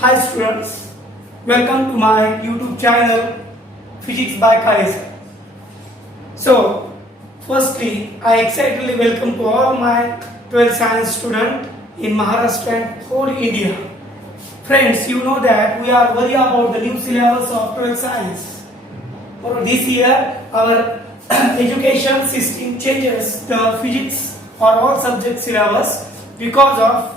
Hi students, welcome to my YouTube channel Physics by Khalesa. So, firstly, I excitedly welcome to all my 12th science students in Maharashtra and whole India. Friends, you know that we are worried about the new syllabus of 12th science. For this year, our education system changes the physics or all subject syllabus because of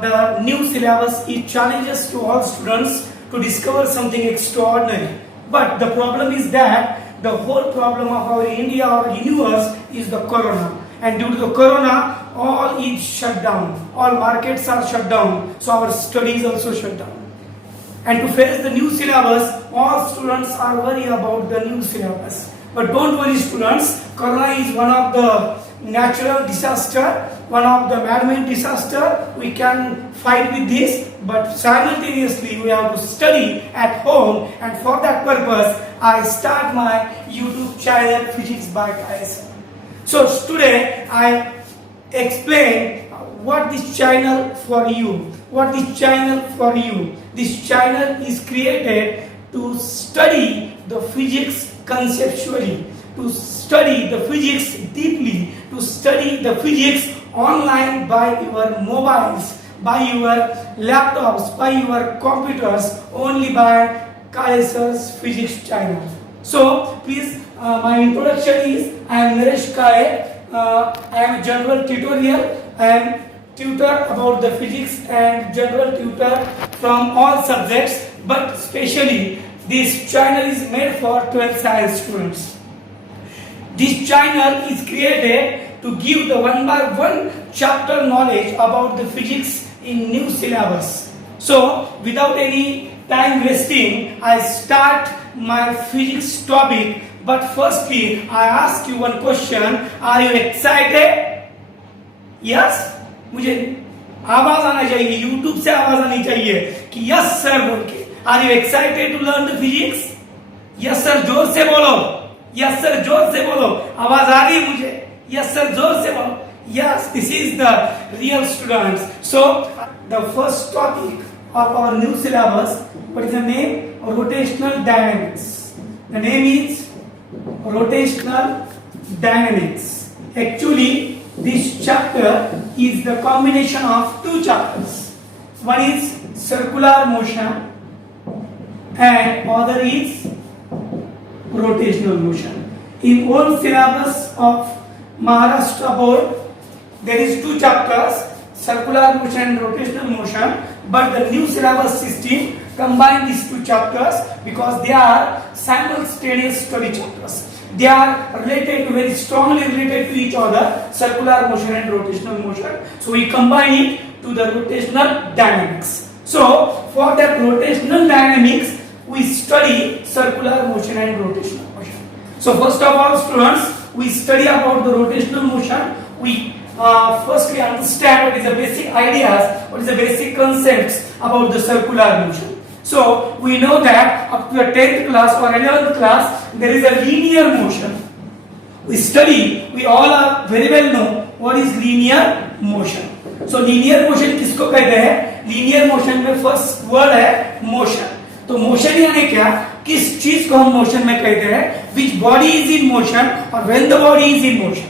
the new syllabus. It challenges to all students to discover something extraordinary. But the problem is that the whole problem of our India or universe is the corona. And due to the corona, all is shut down. All markets are shut down. So our studies also shut down. And to face the new syllabus, all students are worried about the new syllabus. But don't worry students, corona is one of the natural disaster, one of the man-made disaster. We can fight with this, but simultaneously we have to study at home, and for that purpose I start my YouTube channel Physics by Khalesa. So today I explain what this channel for you. This channel is created to study the physics conceptually, to study the physics deeply, to study the physics online by your mobiles, by your laptops, by your computers, only by Khalesa's physics channel. So please, my introduction is I am Naresh Kale. I am a general tutorial. I am tutor about the physics and general tutor from all subjects, but especially this channel is made for 12th science students. This channel is created to give the one by one chapter knowledge about the physics in new syllabus. So without any time wasting, I start my physics topic. But firstly, I ask you one question. Are you excited? Yes? मुझे आवाज आना चाहिए, YouTube से आवाज आनी चाहिए कि yes sir बोल के. Are you excited to learn the physics? Yes sir जोर से बोलो. यस सर जोर से बोलो. आवाज आ रही है मुझे. यस सर जोर से बोलो. Yes, this is the real students. So the first topic of our new syllabus, what is the name? Rotational dynamics. The name is rotational dynamics. Actually, this chapter is the combination of two chapters. One is circular motion and other is rotational motion. In old syllabus of Maharashtra board, there is two chapters, circular motion and rotational motion, but the new syllabus system combine these two chapters because they are simultaneous study chapters. They are related, very strongly related to each other, circular motion and rotational motion. So we combine it to the rotational dynamics. So for that rotational dynamics, we study circular motion and rotational motion. So first of all students, we study about the rotational motion. We firstly understand what is the basic ideas, what is the basic concepts about the circular motion. So we know that up to the 10th class or 11th class there is a linear motion. We all are very well know what is linear motion. So linear motion किसको कहते हैं? Linear motion में first word है motion. तो motion यानी क्या? किस चीज को हम motion में कहते हैं? Which body is in motion or when the body is in motion?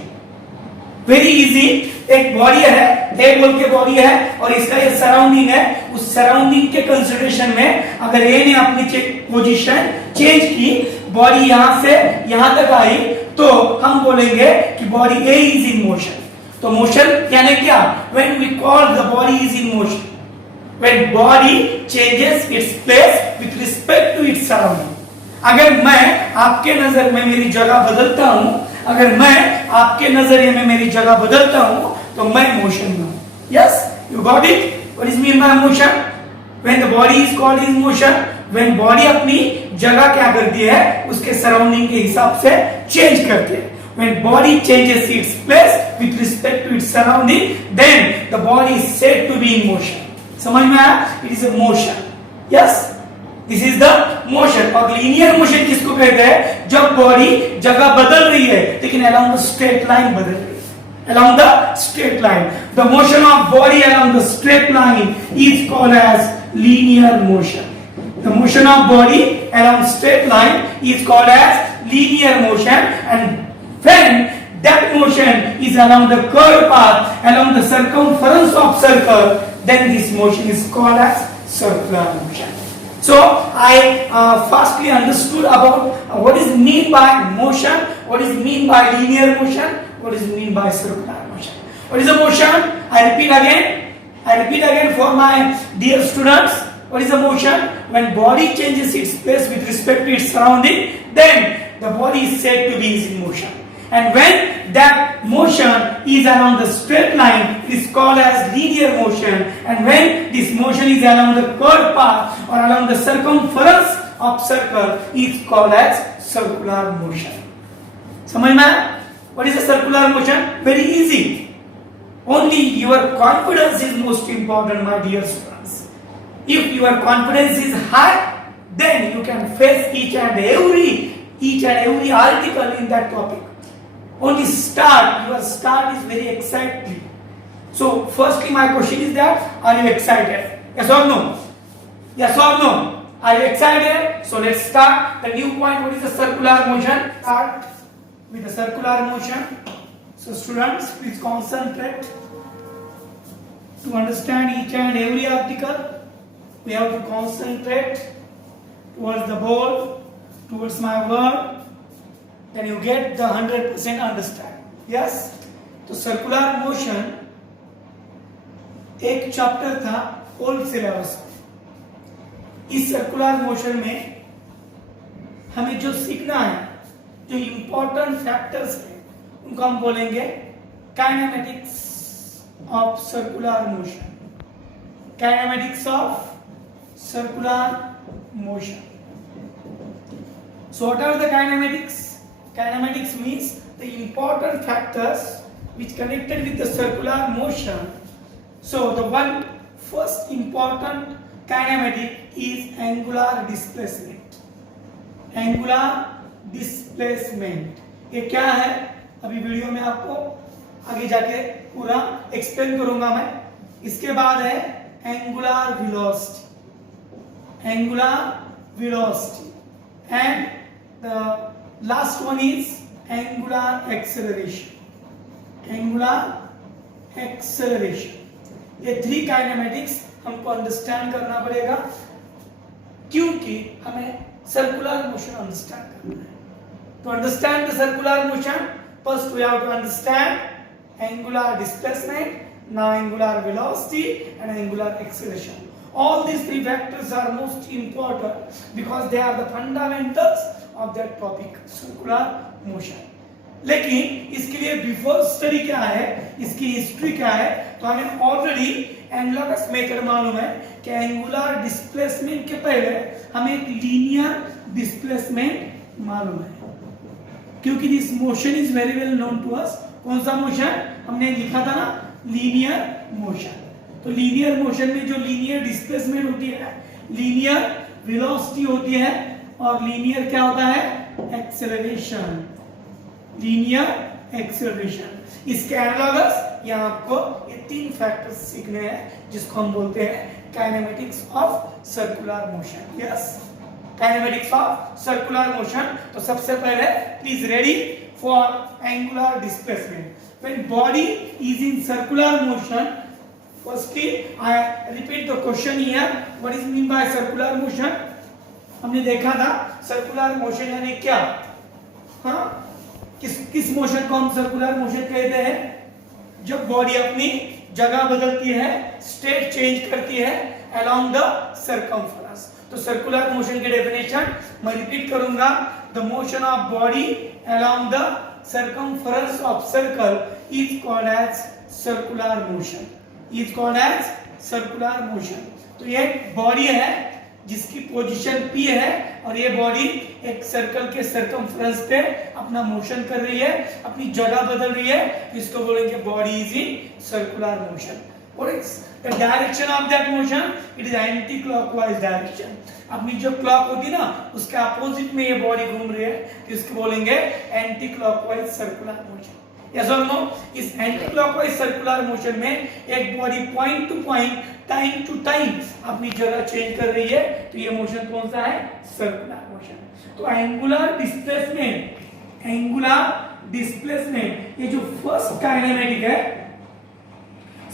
Very easy. एक बॉडी है, ए बोल के बॉडी है और इसका ये सराउंडिंग है. उस सराउंडिंग के कंसीडरेशन में अगर ए ने अपनी पोजीशन चेंज की, बॉडी यहां से यहां तक आई, तो हम बोलेंगे कि body A is in motion. तो मोशन यानी क्या? When we call the body is in motion, when body changes its place with respect to its surrounding. अगर मैं आपके नजर में मेरी जगह बदलता हूं, अगर मैं आपके नजरिए में मेरी जगह बदलता हूं, तो मैं मोशन में हूं. Yes, you got it? What is mean bye motion? When the body is called in motion, when body अपनी जगह क्या करती है? उसके सराउंडिंग के हिसाब से चेंज करती है. When body changes its place with respect to its surrounding, then the body is said to be in motion. समझ में आया? It is a motion. Yes, this is the motion. और लीनियर मोशन किसको कहते हैं? जब बॉडी जगह बदल रही है लेकिन अलोंग द स्ट्रेट लाइन बदल रही है. along the straight line. The motion of body along the straight line is called as linear motion. The motion of body along straight line is called as linear motion, and when that motion is along the curved path along the circumference of circle, then this motion is called as circular motion. So I firstly understood about what is mean by motion, what is mean by linear motion, what is mean by circular motion. What is a motion? I repeat again for my dear students. What is a motion? When body changes its place with respect to its surrounding, then the body is said to be in motion. And when that motion is along the straight line, it is called as linear motion. And when this motion is along the curved path or along the circumference of circle, it is called as circular motion. समझ में आया? What is a circular motion? Very easy. Only your confidence is most important, my dear students. If your confidence is high, then you can face each and every article in that topic. Only your start is very exciting. So firstly my question is that, are you excited? Yes or no? Yes or no? Are you excited? So let's start the new point. What is the circular motion? Start with the circular motion. So students, please concentrate to understand each and every article. We have to concentrate towards the board, towards my word. Then you get the 100% understand. Yes? तो circular motion एक chapter था old syllabus में. इस circular motion में हमें जो सीखना है, जो इंपॉर्टेंट फैक्टर्स हैं, उनको हम बोलेंगे kinematics of circular motion. Kinematics of circular motion. So what are the kinematics? Kinematics means the important factors which connected with the circular motion. So the one first important kinematic is angular displacement. Angular displacement. ये क्या है? अभी video में आपको आगे जाके पूरा explain करूंगा मैं. इसके बाद है angular velocity. Angular velocity. And the last one is angular acceleration. Angular acceleration. ये 3 काइनेमेटिक्स हमको अंडरस्टैंड करना पड़ेगा, क्योंकि हमें सर्कुलर मोशन अंडरस्टैंड करना है. To understand the circular motion, first we have to understand angular displacement, now angular velocity and angular acceleration. All these 3 factors are most important because they are the fundamentals of that topic, circular motion. लेकिन इसके लिए before study क्या है, इसकी history क्या है, तो हमें ऑलरेडी एनालॉगस मेथड मालूम है कि एंगुलर डिस्प्लेसमेंट के पहले हमें एक लीनियर डिस्प्लेसमेंट मालूम है, क्योंकि this motion is very well known to us. कौन सा मोशन हमने लिखा था ना? Linear motion. तो लीनियर मोशन में जो लीनियर डिस्प्लेसमेंट होती है, लीनियर वेलोसिटी होती है, और लीनियर क्या होता है? एक्सेलरेशन. Linear acceleration. इसके एनालॉगस यहाँ आपको ये 3 फैक्टर्स सीखने हैं, जिसको हम बोलते हैं kinematics of circular motion. Yes, kinematics of circular motion. तो सबसे पहले please ready for angular displacement. When body is in circular motion, firstly I repeat the question here. What is mean by circular motion? हमने देखा था circular motion यानी क्या. हाँ, किस मोशन को हम सर्कुलर मोशन कहते हैं? जब बॉडी अपनी जगह बदलती है, स्टेट चेंज करती है along the circumference. तो सर्कुलर मोशन की डेफिनेशन मैं रिपीट करूंगा. The motion of body along the circumference of circle is called as circular motion. is called as circular motion. तो ये बॉडी है जिसकी पोजीशन P है, और ये बॉडी एक सर्कल के सर्कमफ्रेंस पे अपना मोशन कर रही है, अपनी जगह बदल रही है. इसको बोलेंगे body is in circular motion. What is the direction of that motion? It is anti-clockwise direction. अपनी जो क्लॉक होती है ना, उसके अपोजिट में ये बॉडी घूम रही है, तो इसको बोलेंगे anticlockwise circular motion. Yes और नो? इस एंटी क्लॉकवाइज सर्कुलर मोशन में एक body point to point, time to time अपनी जगह चेंज कर रही है, तो ये मोशन कौन सा है? Circular motion. तो एंगुलर डिस्प्लेसमेंट ये जो फर्स्ट काइनेमेटिक है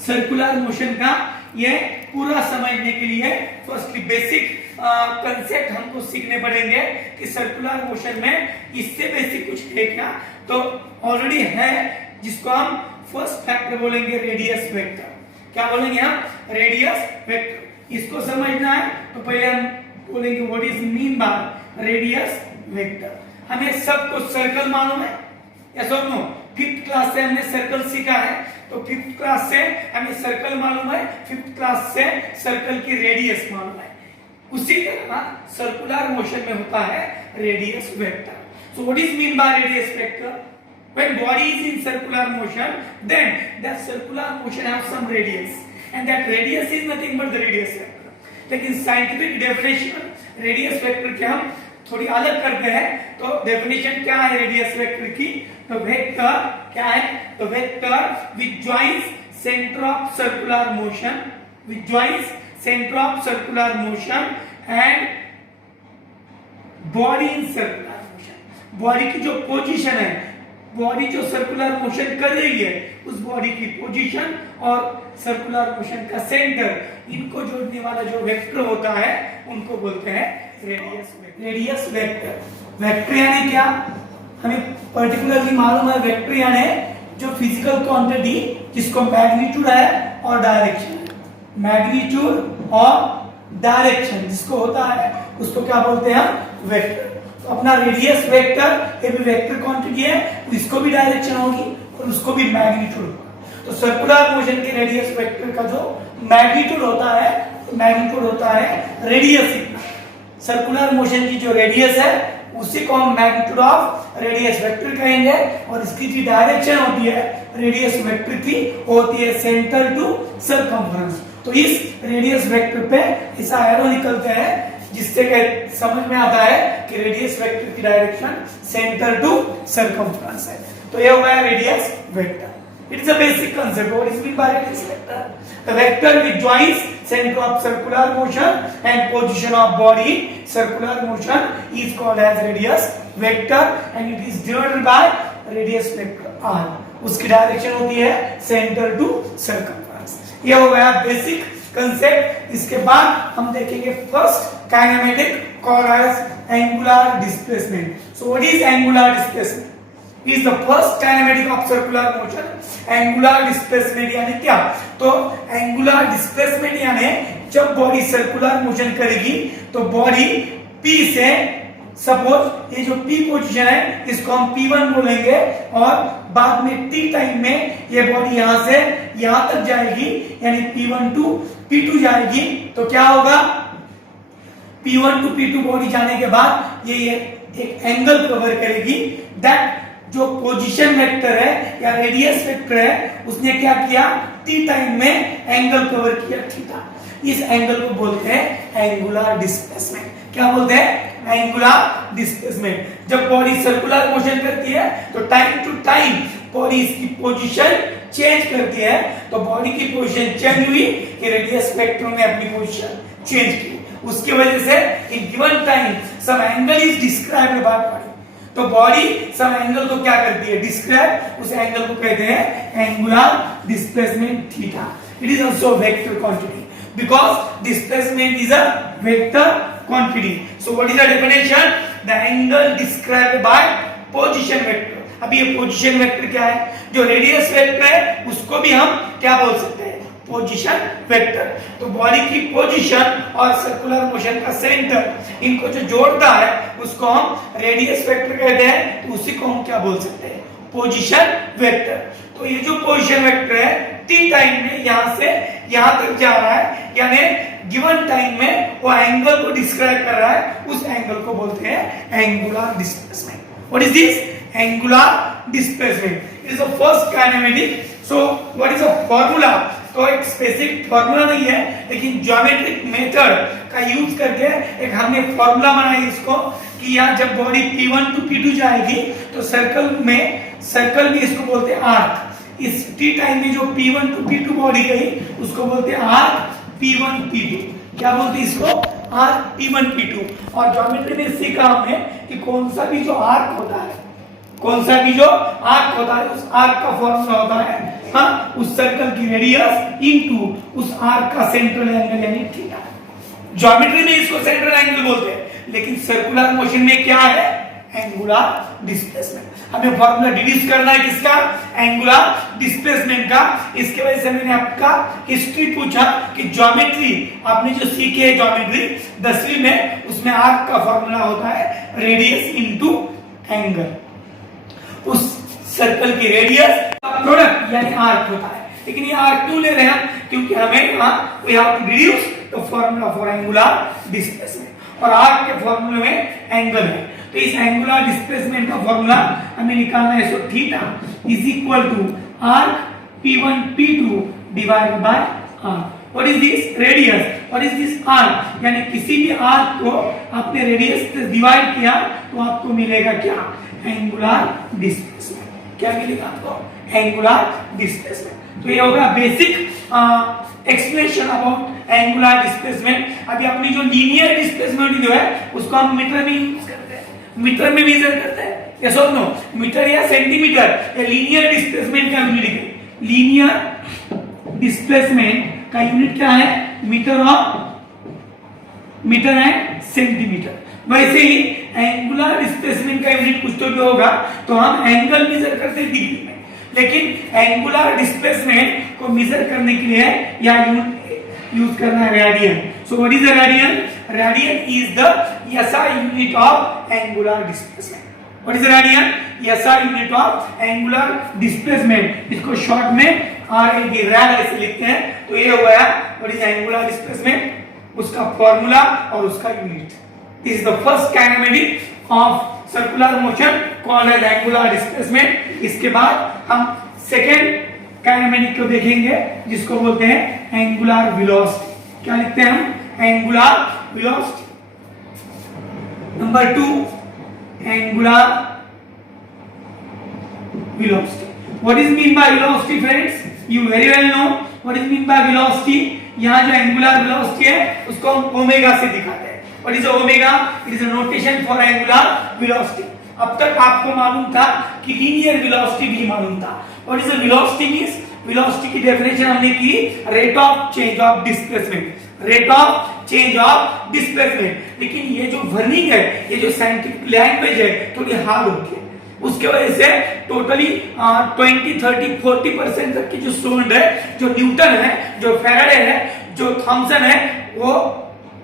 सर्कुलर मोशन का, ये पूरा समझने के लिए फर्स्टली बेसिक कंसेप्ट हमको सीखने पड़ेंगे कि सर्कुलर मोशन में इससे बेसिक कुछ है क्या। तो ऑलरेडी है, जिसको हम फर्स्ट फैक्टर बोलेंगे रेडियस वेक्टर। क्या बोलेंगे हम? Radius vector. इसको समझना है तो पहले हम बोलेंगे what is mean by radius vector. हमें सबको सर्कल मालूम है, यस और नो? 5th क्लास से हमने सर्कल सीखा है, तो 5th क्लास से हमें सर्कल मालूम है, 5th क्लास से सर्कल की रेडियस मालूम है। उसी तरह सर्कुलर मोशन में होता है radius vector. So what is mean by radius vector? When body is in circular motion, then that circular motion has some radius, and that radius is nothing but the radius vector. लेकिन scientific definition radius vector के हम थोड़ी अलग करते हैं। तो definition क्या है रेडियस वेक्टर की? तो वेक्टर क्या है? तो vector which joins center of circular motion, which joins center of circular motion and body in circular motion. Body की जो पोजीशन है, बॉडी जो सर्कुलर मोशन कर रही है, उस बॉडी की पोजीशन और सर्कुलर मोशन का सेंटर, इनको जोड़ने वाला जो वेक्टर होता है उनको बोलते हैं radius vector. Radius vector, vector यानी क्या? हमें पर्टिकुलरली मालूम है वेक्टर यानी जो फिजिकल क्वांटिटी जिसको मैग्नीट्यूड है और डायरेक्शन, मैग्नीट्यूड और डायरेक्शन जिसको होता है उसको क्या बोलते हैं हम? वेक्टर। अपना रेडियस वेक्टर ये भी वेक्टर क्वांटिटी है, तो इसको भी डायरेक्शन होगी और उसको भी मैग्नीट्यूड होगा। तो सर्कुलर मोशन के रेडियस वेक्टर का जो मैग्नीट्यूड होता है, मैग्नीट्यूड होता है रेडियस इतना। सर्कुलर मोशन की जो रेडियस है उसी को हम मैग्नीट्यूड ऑफ रेडियस वेक्टर कहेंगे, और इसकी जो डायरेक्शन होती है रेडियस वेक्टर की होती है सेंटर टू सरकमफ्रेंस। तो इस रेडियस वेक्टर पे ऐसा एरो निकलते हैं जिससे समझ में आता है कि रेडियस वेक्टर की डायरेक्शन सेंटर टू सरकमफ्रेंस है। तो ये हो गया radius vector. It is a basic concept. What is mean by radius vector? The vector which joins centre of circular motion and position of body circular motion is called as radius vector, and it is denoted by radius vector r। उसकी direction होती है centre to circumference. ये हो गया basic concept. इसके बाद हम देखेंगे first kinematic called as angular displacement. So what is angular displacement? Is the first kinematic of circular motion. Angular displacement यानी क्या? तो एंगुलर डिस्प्लेसमेंट यानी जब बॉडी सर्कुलर मोशन करेगी तो बॉडी P से, सपोज ये जो P पोजीशन है इसको हम P1 बोलेंगे, और बाद में T टाइम में ये बॉडी यहां से यहां तक जाएगी, यानी P1 टू P2 जाएगी। तो क्या होगा? P1 टू P2 बॉडी जाने के बाद ये एक एंगल कवर करेगी। दैट जो पोजीशन वेक्टर है या रेडियस वेक्टर है उसने क्या किया? T टाइम में एंगल कवर किया थीटा। इस एंगल को बोलते हैं एंगुलर डिस्प्लेसमेंट। क्या बोलते हैं? Angular displacement. जब बॉडी सर्कुलर मोशन करती है तो टाइम टू टाइम बॉडी इसकी पोजीशन चेंज करती है। तो बॉडी की पोजीशन चेंज हुई कि रेडियस वेक्टर ने अपनी पोजीशन चेंज की, उसकी वजह से in given time some angle is described by body. तो बॉडी सम एंगल को क्या करती है? डिस्क्राइब। उस एंगल को कहते हैं angular displacement theta. It is also vector quantity because displacement is a vector quantity. So what is the definition? The angle described by position vector. अभी ये पोजीशन वेक्टर क्या है? जो रेडियस वेक्टर है उसको भी हम क्या बोल सकते हैं? Position vector. तो बॉडी की पोजीशन और सर्कुलर मोशन का सेंटर, इनको जो जोड़ता है उसको हम रेडियस वेक्टर कहते हैं। तो उसी को हम क्या बोल सकते हैं? Position vector. तो ये जो पोजीशन वेक्टर है T टाइम में यहां से यहां तक जा रहा है, यानी गिवन टाइम में वो एंगल को डिस्क्राइब कर रहा है, उस एंगल को बोलते हैं angular displacement. What is this? Angular displacement. It is the first kinematic. So what is the formula? तो एक स्पेसिफिक फार्मूला नहीं है, लेकिन ज्योमेट्रिक मेथड का यूज करके एक हमने फार्मूला बनाया इसको कि यहाँ जब बॉडी P1 टू P2 जाएगी तो सर्कल में सर्कल में इसको बोलते हैं आर्क। इस टी टाइम में जो P1 टू P2 बॉडी गई उसको बोलते हैं आर्क P1 P2। क्या बोलते हैं इसको? Arc P1 P2। और ज्योमेट्री में सीखा हमने कि कौन सा भी जो आर्क होता है, कौन सा भी जो आर्क होता है, उस आर्क का फॉर्मूला होता है उस सर्कल की रेडियस इनटू उस आर्क का सेंट्रल एंगल यानी थीटा। ज्योमेट्री में इसको सेंट्रल एंगल बोलते हैं, लेकिन सर्कुलर मोशन में क्या है? Angular displacement. हमें फॉर्मूला डिड्यूस करना है किसका? एंगुलर डिस्प्लेसमेंट का। इसके वजह से मैंने आपका हिस्ट्री पूछा कि ज्योमेट्री आपने जो सीखी है ज्योमेट्री 10वीं में, उसमें आर्क का फॉर्मूला होता है रेडियस इनटू एंगल। उस सर्कल की रेडियस का प्रोडक्ट यानी आर्क होता है। लेकिन ये आर्क क्यों ले रहे हैं? क्योंकि हमें we have to deduce the formula for angular displacement, और आर्क के फॉर्मूले में एंगल है। तो इस एंगुलर डिस्प्लेसमेंट का फॉर्मूला हमें निकालना है। So theta is equal to arc P1 P2 divided by arc. What is this? Radius. What is this? Arc. यानी किसी भी आर्क को आपने रेडियस से डिवाइड किया तो आपको मिलेगा क्या? Angular displacement. क्या मिलेगा आपको? Angular displacement. तो ये होगा basic explanation about angular displacement. अभी अपनी जो लीनियर डिस्प्लेसमेंट जो है उसको हम मीटर में यूज करते हैं, मीटर में मेजर करते हैं। यस और नो? मीटर या सेंटीमीटर या लीनियर डिस्प्लेसमेंट का यूनिट है। लीनियर डिस्प्लेसमेंट का यूनिट क्या है? मीटर और मीटर है सेंटीमीटर। वैसे ही एंगुलर डिस्प्लेसमेंट का यूनिट कुछ तो भी होगा, तो हम एंगल मेजर करते हैं डिग्री में, लेकिन एंगुलर डिस्प्लेसमेंट को मेजर करने के लिए या यूज करना है radian. So what is the radian? Radian is the SI unit of angular displacement. What is the radian? SI unit of angular displacement. इसको शॉर्ट में RAD रैड ऐसे लिखते हैं। तो ये हो गया व्हाट इज एंगुलर डिस्प्लेसमेंट, उसका फॉर्मूला और उसका unit. This is the first kinematic of circular motion called as angular displacement. इसके बाद हम सेकेंड काइनेमेटिक को देखेंगे जिसको बोलते हैं एंगुलर वेलोसिटी। क्या लिखते हैं हम? Angular velocity. Number 2 angular velocity. What is mean by velocity friends? You very well know what is mean by velocity. यहां जो एंगुलर वेलोसिटी है उसको हम ओमेगा से दिखाते हैं। What is omega? It is a notation for angular velocity. अब तक आपको मालूम था कि लीनियर वेलोसिटी भी मालूम था। What is the velocity means? Velocity की डेफिनेशन हमने की rate of change of displacement, rate of change of displacement. लेकिन ये जो वर्निंग है, ये जो साइंटिफिक लैंग्वेज है, थोड़ी हार्ड होती है। उसके वजह से टोटली 20, 30, 40% तक की जो स्टूडेंट है, जो न्यूटन है, जो फैराडे है, जो थॉमसन है, वो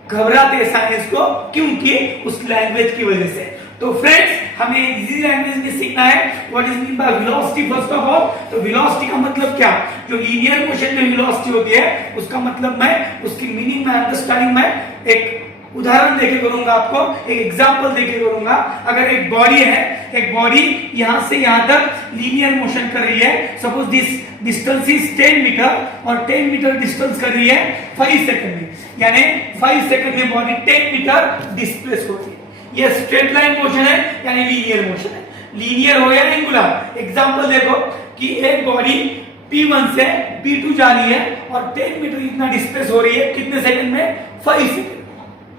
घबराते हैं साइंस को, क्योंकि उस लैंग्वेज की वजह से। तो फ्रेंड्स, हमें इजी लैंग्वेज में सीखना है what is mean by velocity. First of all, तो वेलोसिटी का मतलब क्या? जो लीनियर मोशन में वेलोसिटी होती है उसका मतलब मैं उसकी मीनिंग में अंडरस्टैंडिंग में एक उदाहरण देके करूंगा, आपको एक एग्जांपल देके करूंगा। अगर एक बॉडी है, एक बॉडी यहां से यहां तक लीनियर मोशन कर रही है, suppose this distance is 10 metre और 10 मीटर डिस्टेंस कर रही है 5 सेकंड में, यानी 5 सेकंड में बॉडी 10 मीटर डिस्प्लेस होती है। ये स्ट्रेट लाइन मोशन है यानी लीनियर मोशन है। लीनियर हो या एंगुलर। एग्जांपल देखो कि एक बॉडी P1 से P2 जा रही है और 10 मीटर इतना डिस्प्लेस हो रही है, कितने सेकंड में? 5 सेकंड।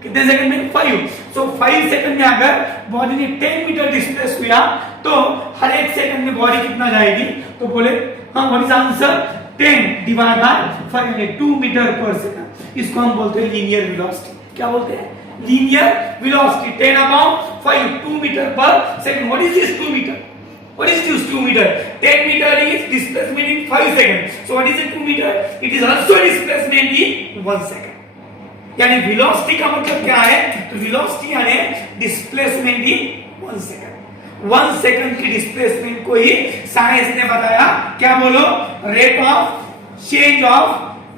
कितने सेकंड में? 5। सो 5 सेकंड में अगर बॉडी ने 10 मीटर डिस्प्लेस किया तो हर एक सेकंड में बॉडी कितना जाएगी? तो बोले हम what is answer? 10 divide by 5 यानी 2 मीटर पर सेकंड। इसको हम बोलते हैं लीनियर वेलोसिटी। क्या बोलते हैं? Linear velocity. 10 अपॉन 5, 2 मीटर पर second. What is this 2 metre? What is this 2 meter? 10 meter is displacement in 5 seconds. So what is it 2 meter? It is also displacement in 1 second. यानी velocity का मतलब क्या है? तो velocity यानी displacement in 1 second. 1 second की displacement को ही science ने बताया क्या? बोलो, rate of change of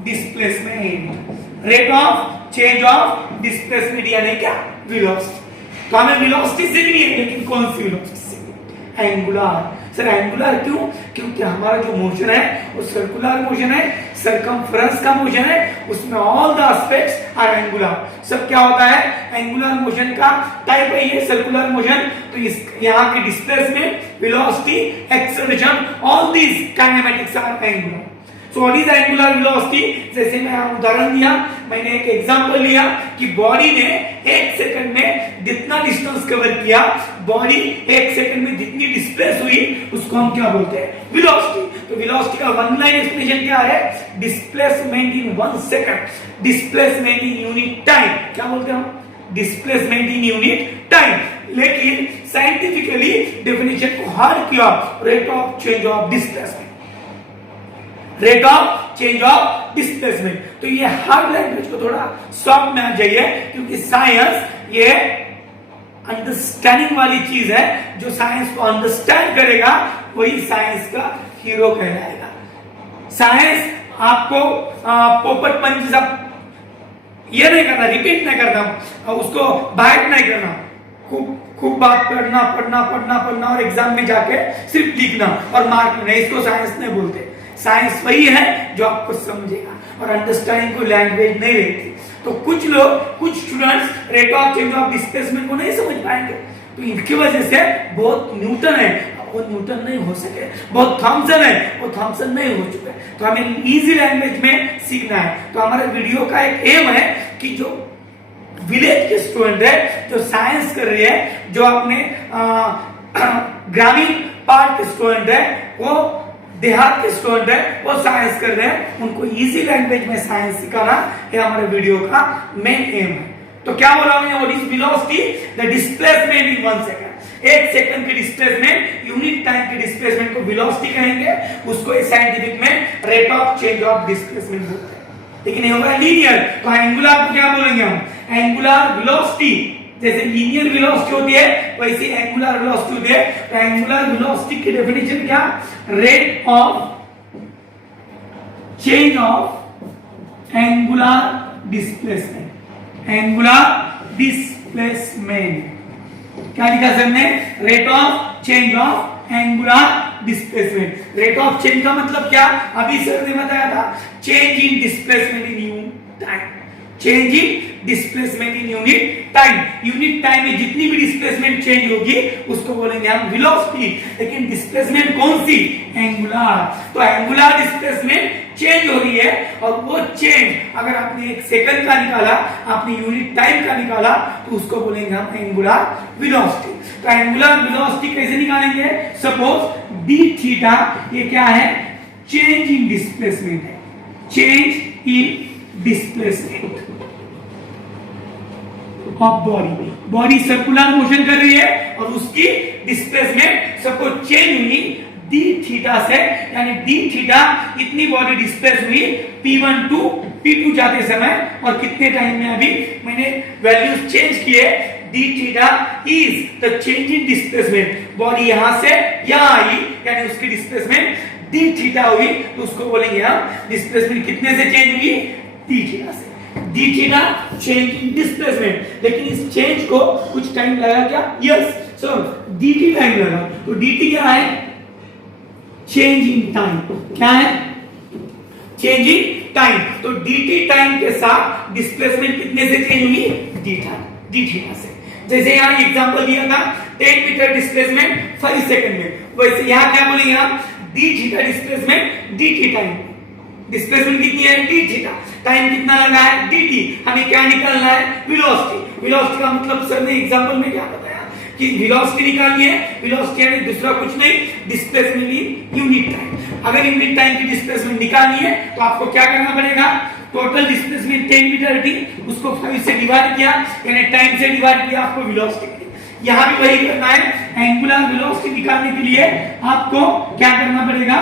displacement. Rate of change of displacement यानी क्या? velocity. तो हमें velocity सीखनी है, लेकिन कौन सी velocity? एंगुलर। सर एंगुलर क्यों? क्योंकि हमारा जो मोशन है वो सर्कुलर मोशन है, सरकमफ्रेंस का मोशन है, उसमें all the aspects are angular. सब क्या होता है? एंगुलर मोशन का टाइप है ये सर्कुलर मोशन। तो इस यहाँ की displacement velocity, acceleration, all these kinematics are angular. So what is angular velocity? जैसे मैं उदाहरण दिया, मैंने एक एग्जांपल लिया कि बॉडी ने 1 सेकंड में जितना डिस्टेंस कवर किया, बॉडी 1 सेकंड में जितनी डिस्प्लेस हुई, उसको हम क्या बोलते हैं? वेलोसिटी। तो वेलोसिटी का वन लाइन एक्सप्रेशन क्या है? Displacement in 1 second, displacement in unit time. क्या बोलते हैं हम? Displacement in unit time. लेकिन साइंटिफिकली डेफिनेशन को हार्ड किया, rate of change of displacement, rate of change of displacement. तो ये हर लैंग्वेज को थोड़ा सॉफ्ट में आ जाइए, क्योंकि साइंस ये अंडरस्टैंडिंग वाली चीज है। जो साइंस को अंडरस्टैंड करेगा वही साइंस का हीरो कहलाएगा। साइंस आपको पोपट पंच सब ये नहीं करना, रिपीट नहीं करना, उसको बाइट नहीं करना, खूब बात पढ़ना पढ़ना पढ़ना पढ़ना और एग्जाम में जाके सिर्फ लिखना और मार्क लेना, इसको साइंस नहीं बोलते। साइंस वही है जो आपको समझेगा, और अंडरस्टैंडिंग को लैंग्वेज नहीं रहती। तो कुछ लोग, कुछ students rate of change of displacement को नहीं समझ पाएंगे, तो इनकी वजह से बहुत न्यूटन है वो न्यूटन नहीं हो सके, बहुत थॉमसन है वो थॉमसन नहीं हो चुके। तो हमें इजी लैंग्वेज में सीखना है। तो हमारे वीडियो का एक एम है कि जो विलेज के स्टूडेंट है, जो साइंस कर रही है, जो अपने ग्रामीण पार्ट के स्टूडेंट है, वो देहात के स्टूडेंट है, वो साइंस कर रहे हैं, उनको इजी लैंग्वेज में साइंस सिखाना ये हमारे वीडियो का मेन एम है। तो क्या बोला मैंने? What is velocity? The displacement in 1 second. 1 second की डिस्प्लेसमेंट, यूनिट टाइम की डिस्प्लेसमेंट को वेलोसिटी कहेंगे, उसको साइंटिफिक में rate of change of displacement बोलते हैं। लेकिन ये होगा लीनियर, तो एंगुलर को क्या बोलेंगे हम? Angular velocity. जैसे लीनियर वेलोसिटी होती है वैसे एंगुलर वेलोसिटी होती है। तो एंगुलर वेलोसिटी की डेफिनेशन क्या? Rate of change of angular displacement, angular displacement. क्या लिखा सर ने? Rate of change of angular displacement. Rate of change का मतलब क्या? अभी सर ने बताया था, change in displacement in unit time, change in displacement in unit time. Unit time में जितनी भी डिस्प्लेसमेंट चेंज होगी उसको बोलेंगे हम वेलोसिटी। लेकिन डिस्प्लेसमेंट कौन सी? एंगुलर। तो एंगुलर डिस्प्लेसमेंट चेंज हो रही है, और वो चेंज अगर आपने 1 सेकंड का निकाला, आपने यूनिट टाइम का निकाला, तो उसको बोलेंगे हम एंगुलर वेलोसिटी। तो एंगुलर वेलोसिटी कैसे निकालेंगे? सपोज डी थीटा, ये क्या है? चेंज इन डिस्प्लेसमेंट है, change in displacement of body. Body circular motion कर रही है और उसकी डिस्प्लेसमेंट सपोज चेंज हुई डी थीटा से, यानी डी थीटा इतनी बॉडी डिस्प्लेस हुई P1 टू P2 जाते समय, और कितने टाइम में अभी मैंने वैल्यूज चेंज किए। D theta is the change in displacement. Body यहां से यहां आई, यानी उसकी डिस्प्लेसमेंट डी थीटा हुई, तो उसको बोलेंगे हम डिस्प्लेसमेंट कितने से चेंज हुई? डी थीटा से। D theta change in displacement. लेकिन इस चेंज को कुछ टाइम लगा क्या? यस, सो डी टी टाइम लगा। तो डी टी क्या है? Change in time. क्या है? Change in time. तो डी टी टाइम के साथ डिस्प्लेसमेंट कितने से चेंज हुई? डी थीटा से। जैसे यहाँ एग्जांपल दिया था 10 मीटर डिस्प्लेसमेंट 5 सेकंड में, वैसे यहाँ क्या बोलेंगे हम? D theta displacement D T time. Displacement कितनी है? D theta. टाइम कितना लगा है? D T. हमें क्या निकालना है? वेलोसिटी। वेलोसिटी का मतलब सर ने एग्जांपल में क्या बताया कि वेलोसिटी निकालनी है। वेलोसिटी यानी दूसरा कुछ नहीं, डिस्प्लेसमेंट इन यूनिट टाइम। अगर यूनिट टाइम की डिस्प्लेसमेंट निकालनी है तो आपको क्या करना पड़ेगा? टोटल डिस्प्लेसमेंट 10 मीटर थी, उसको 5 से डिवाइड किया, यानी टाइम से डिवाइड किया, आपको वेलोसिटी मिली। यहां भी वही करना है। एंगुलर वेलोसिटी निकालने के लिए आपको क्या करना पड़ेगा?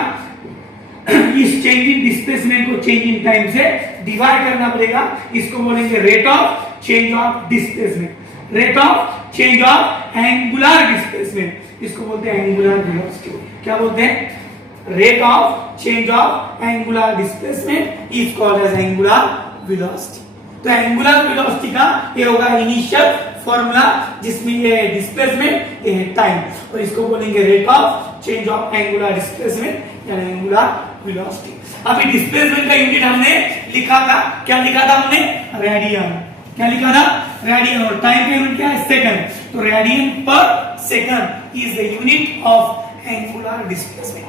इस चेंज इन डिस्प्लेसमेंट को चेंज इन टाइम से डिवाइड करना पड़ेगा। इसको बोलेंगे rate of change of displacement, rate of change of angular displacement. इसको बोलते हैं एंगुलर वेलोसिटी। क्या बोलते हैं? Rate of change of angular displacement is called as angular velocity. तो एंगुलर वेलोसिटी का ये होगा इनिशियल फॉर्मूला, जिसमें ये है डिस्प्लेसमेंट, ये है टाइम, और इसको बोलेंगे rate of change of angular displacement यानी एंगुलर वेलोसिटी। अभी डिस्प्लेसमेंट का यूनिट हमने लिखा था, क्या लिखा था हमने? रेडियन। क्या लिखा था? रेडियन। और टाइम का यूनिट क्या है? सेकंड। तो रेडियन पर second is the unit of angular displacement.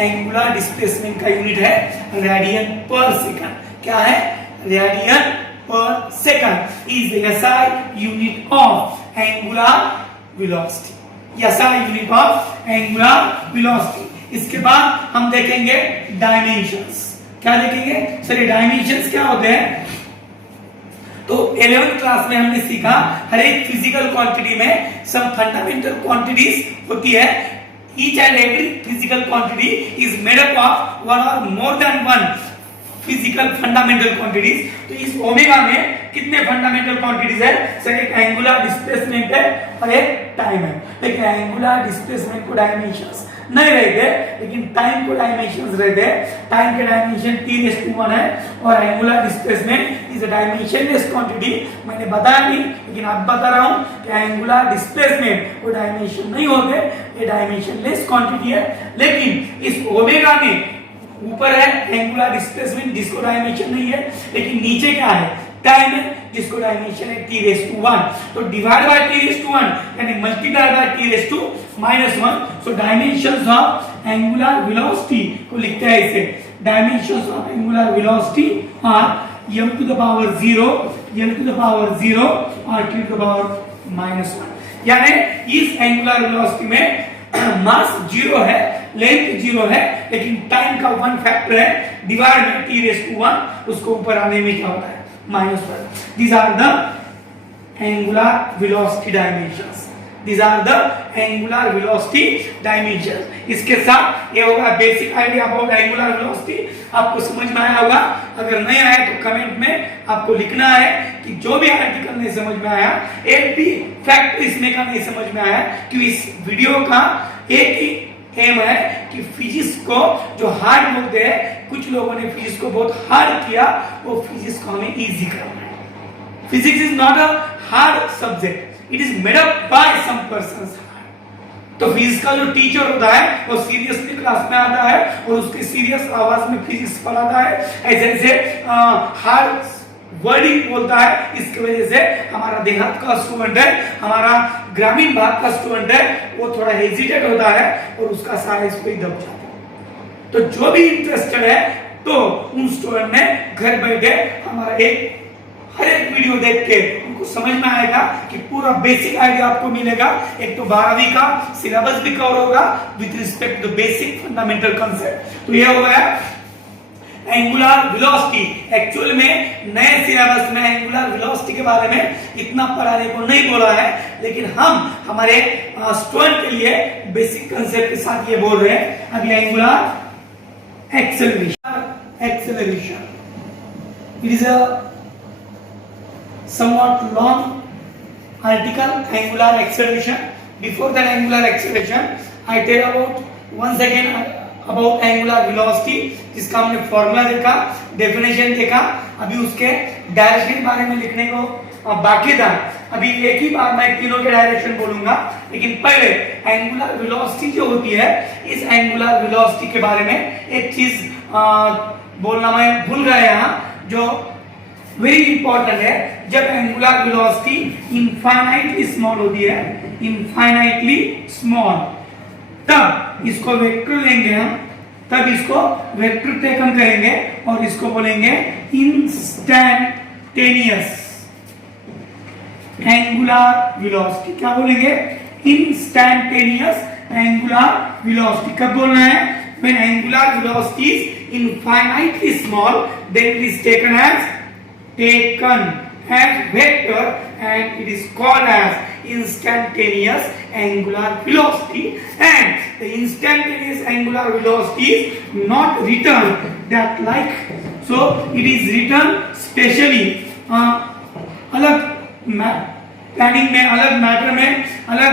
Angular displacement का यूनिट है रेडियन पर सेकंड। क्या है? रेडियन पर second is SI unit of angular velocity. SI unit of angular velocity. इसके बाद हम देखेंगे डायमेंशंस। क्या देखेंगे? चलिए डायमेंशंस क्या होते हैं? तो 11th क्लास में हमने सीखा हर एक फिजिकल क्वांटिटी में सम फंडामेंटल क्वांटिटीज होती है। Each and every physical quantity is made up of one और more than one physical fundamental quantities. तो इस ओमेगा में कितने फंडामेंटल क्वांटिटीज है? सर एक एंगुलर डिस्प्लेसमेंट है और एक टाइम है। लेकिन एंगुलर डिस्प्लेसमेंट को डायमेंशंस नहीं रहते, लेकिन टाइम को डायमेंशंस रहते हैं। टाइम के डायमेंशन t⁻1 है और angular displacement is a dimensionless quantity. मैंने बताया नहीं, लेकिन अब बता रहा हूं कि एंगुलर डिस्प्लेसमेंट वो डायमेंशन नहीं होते, ये डायमेंशनलेस क्वांटिटी है। लेकिन इस ओमेगा में ऊपर है एंगुलर डिस्प्लेसमेंट जिसको डायमेंशन नहीं है, लेकिन नीचे क्या है? टाइम है जिसको डायमेंशन है t⁻1। तो डिवाइड बाय t⁻1 यानी multiply by t⁻⁻1। So dimensions of angular velocity को लिखते हैं इसे। Dimensions of angular velocity are m to the power 0, n to the power 0 और t टू द पावर -1। यानी इस एंगुलर वेलोसिटी में मास 0 है, लेंथ 0 है, लेकिन टाइम का 1 फैक्टर है डिवाइड में t⁻1, उसको ऊपर आने में क्या होता है? -1। These are the angular velocity dimensions. These are the angular velocity dimensions. इसके साथ ये होगा basic idea about angular velocity. आपको समझ में आया होगा। अगर नहीं आया तो कमेंट में आपको लिखना है कि जो भी आर्टिकल नहीं समझ में आया, एक भी फैक्ट इसमें का नहीं समझ में आया, कि इस वीडियो का एक ही एम है कि फिजिक्स को जो हार्ड बोलते हैं, कुछ लोगों ने फिजिक्स को बहुत हार्ड किया, वो फिजिक्स को हमें इजी करना है। Physics is not a hard subject, it is made up by some persons. तो फिजिक्स का जो टीचर होता है वो सीरियसली क्लास में आता है और उसके सीरियस आवाज में फिजिक्स पढ़ाता है, ऐसे ऐसे हार्ड वर्डिंग बोलता है। इसकी वजह से हमारा देहात का स्टूडेंट है, हमारा ग्रामीण भाग का स्टूडेंट है, वो थोड़ा हेजिटेट होता है और उसका सारा इस पे दब जाता है। तो जो भी इंटरेस्टेड है तो उन स्टूडेंट ने घर बैठे हमारा हर एक वीडियो देख के उनको समझ में आएगा कि पूरा बेसिक आइडिया आपको मिलेगा। एक तो 12वीं का सिलेबस भी कवर होगा with respect to basic fundamental concept. तो ये हो गया एंगुलर वेलोसिटी। एक्चुअल में नए सिलेबस में एंगुलर वेलोसिटी के बारे में इतना पढ़ाने को नहीं बोला है, लेकिन हम हमारे स्टूडेंट के लिए बेसिक कांसेप्ट के साथ ये बोल रहे हैं। अब angular acceleration it is a somewhat long article, angular acceleration. Before that angular acceleration, I tell about once again about angular velocity, जिसका हमने फॉर्मूला देखा, डेफिनेशन देखा। अभी उसके डायरेक्शन बारे में लिखने को बाकी था। अभी एक ही बार मैं तीनों के डायरेक्शन बोलूंगा, लेकिन पहले एंगुलर वेलोसिटी जो होती है, इस एंगुलर वेलोसिटी के बारे में एक चीज बोलना मैं भूल गया यहाँ, जो वेरी इंपॉर्टेंट है। जब एंगुलर वेलोसिटी इनफाइनाइटली स्मॉल होती है, इनफाइनाइटली स्मॉल, तब इसको वेक्टर लेंगे हम, तब इसको वेक्टर टेकन करेंगे और इसको बोलेंगे इंस्टैंटेनियस एंगुलर वेलोसिटी। क्या बोलेंगे? Instantaneous angular velocity. कब बोलना है? When angular velocity is infinitely small, then it is taken as vector and it is called as instantaneous angular velocity, and the instantaneous angular velocity is not written that like, so it is written specially अलग planning में, अलग matter में, अलग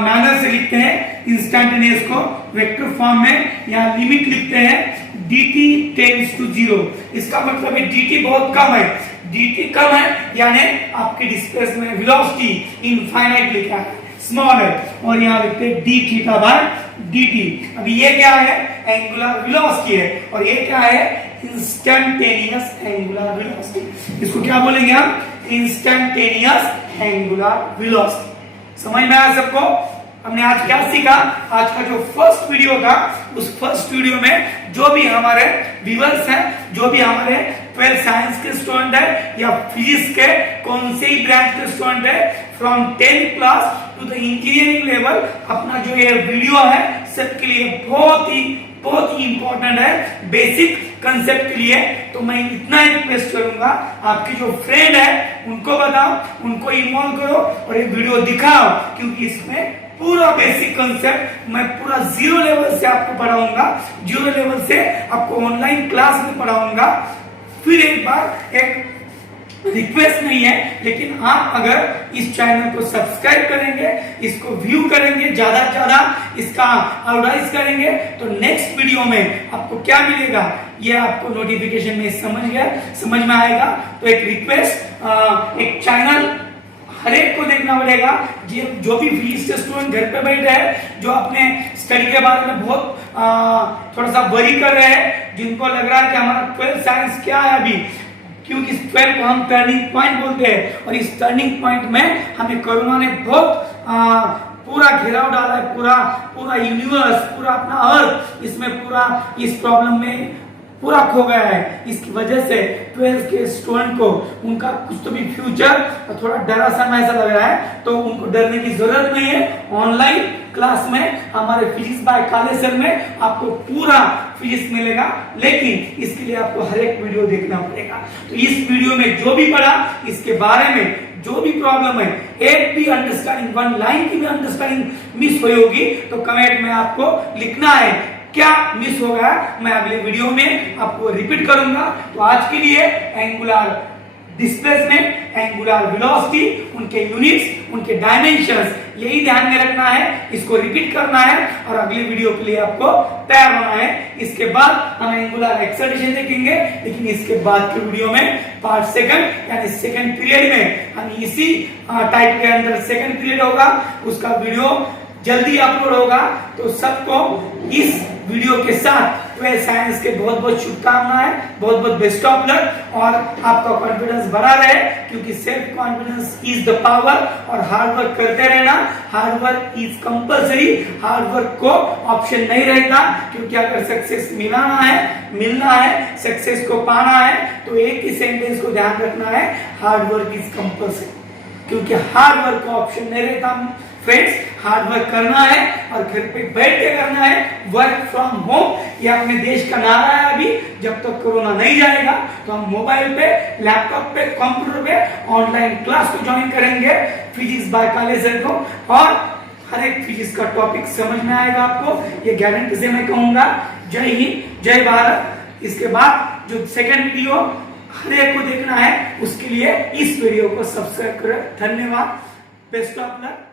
manner से लिखते हैं instantaneous को, vector form में या लिमिट लिखते हैं dt टेंड्स टू 0। इसका मतलब है dt बहुत कम है, dt कम है यानी आपकी डिस्प्लेसमेंट वेलोसिटी इनफाइनाइटली क्या है? स्मॉल है, और यहाँ लिखते हैं d थीटा बाय dt। अभी ये क्या है? एंगुलर वेलोसिटी है, और ये क्या है? Instantaneous angular velocity. इसको क्या बोलेंगे हम? Instantaneous angular velocity. समझ में आया सबको? हमने आज क्या सीखा? आज का जो फर्स्ट वीडियो था, उस फर्स्ट वीडियो में जो भी हमारे व्यूअर्स हैं, जो भी हमारे 12 साइंस के स्टूडेंट है या फिजिक्स के कौन से ही ब्रांच के स्टूडेंट है, from 10th class to the engineering level, अपना जो ये वीडियो है सबके लिए बहुत ही इंपॉर्टेंट है, बेसिक कंसेप्ट के लिए। तो मैं इतना रिक्वेस्ट करूंगा, आपके जो फ्रेंड है उनको बताओ, उनको इन्वॉल्व करो और ये वीडियो दिखाओ, क्योंकि इसमें पूरा बेसिक कंसेप्ट मैं पूरा जीरो लेवल से आपको पढ़ाऊंगा, जीरो लेवल से आपको ऑनलाइन क्लास में पढ़ाऊंगा। फिर एक बार एक रिक्वेस्ट नहीं है, लेकिन आप अगर इस चैनल को सब्सक्राइब करेंगे, इसको व्यू करेंगे, ज्यादा से ज्यादा इसका एडवर्टाइज करेंगे, तो नेक्स्ट वीडियो में आपको क्या मिलेगा ये आपको नोटिफिकेशन में समझ में आएगा। तो एक रिक्वेस्ट, एक चैनल हर एक को देखना पड़ेगा, जो भी फिजिक्स के स्टूडेंट घर पे बैठे हैं, जो अपने स्टडी के बारे में बहुत थोड़ा सा वरी कर रहे हैं, जिनको लग रहा है कि हमारा 12 साइंस क्या है अभी, क्योंकि इस 12 को हम टर्निंग पॉइंट बोलते हैं, और इस टर्निंग पॉइंट में हमें कोरोना ने बहुत पूरा घेराव डाला है, पूरा यूनिवर्स, पूरा अपना अर्थ इसमें पूरा इस प्रॉब्लम में पूरा खो गया है। इसकी वजह से 12th के स्टूडेंट को उनका कुछ तो भी फ्यूचर थोड़ा डरा सा ऐसा लग रहा है, तो उनको डरने की जरूरत नहीं है। ऑनलाइन क्लास में हमारे फिजिक्स बाय काले सर में आपको पूरा फिजिक्स मिलेगा, लेकिन इसके लिए आपको हर एक वीडियो देखना पड़ेगा। तो इस वीडियो में जो भी पढ़ा, इसके बारे में जो भी प्रॉब्लम है, एक भी अंडरस्टैंडिंग, वन लाइन की भी अंडरस्टैंडिंग मिस हुई होगी तो कमेंट में आपको लिखना है क्या मिस हो गया, मैं अगले वीडियो में आपको रिपीट करूंगा। तो आज के लिए एंगुलर डिस्प्लेसमेंट, एंगुलर वेलोसिटी, उनके यूनिट्स, उनके डायमेंशंस, यही ध्यान में रखना है, इसको रिपीट करना है और अगले वीडियो के लिए आपको तैयार होना है। इसके बाद हम एंगुलर एक्सेलरेशन देखेंगे, लेकिन इसके बाद के वीडियो में पार्ट सेकंड यानी सेकंड पीरियड में हम इसी टाइप के अंदर सेकंड पीरियड होगा, उसका वीडियो जल्दी अपलोड होगा। तो सबको इस वीडियो के साथ 12 साइंस के बहुत बहुत शुभकामनाएं, बहुत बहुत बेस्ट ऑफ लक, और आपका कॉन्फिडेंस बढ़ा रहे, क्योंकि self confidence is the power, और हार्ड वर्क करते रहना। Hard work is compulsory, hard work को ऑप्शन नहीं रहता, क्योंकि अगर सक्सेस मिलना है, सक्सेस को पाना है, तो एक ही सेंटेंस को ध्यान रखना है, हार्ड वर्क इज कंपल्सरी, क्योंकि हार्ड वर्क का ऑप्शन नहीं रहता फ्रेंड्स। हार्ड वर्क करना है और घर पे बैठ के करना है, वर्क फ्रॉम होम, ये अपने देश का नारा है। अभी जब तक कोरोना नहीं जाएगा तो हम मोबाइल पे, लैपटॉप पे, कंप्यूटर पे ऑनलाइन क्लास को ज्वाइन करेंगे फिजिक्स बाय काले सर को, और हर एक फिजिक्स का टॉपिक समझ में आएगा आपको, ये गारंटी से मैं कहूंगा। जय हिंद, जय भारत। इसके बाद जो सेकंड वीडियो हर एक को देखना है, उसके लिए इस वीडियो को सब्सक्राइब करें। धन्यवाद, बेस्ट ऑफ लक।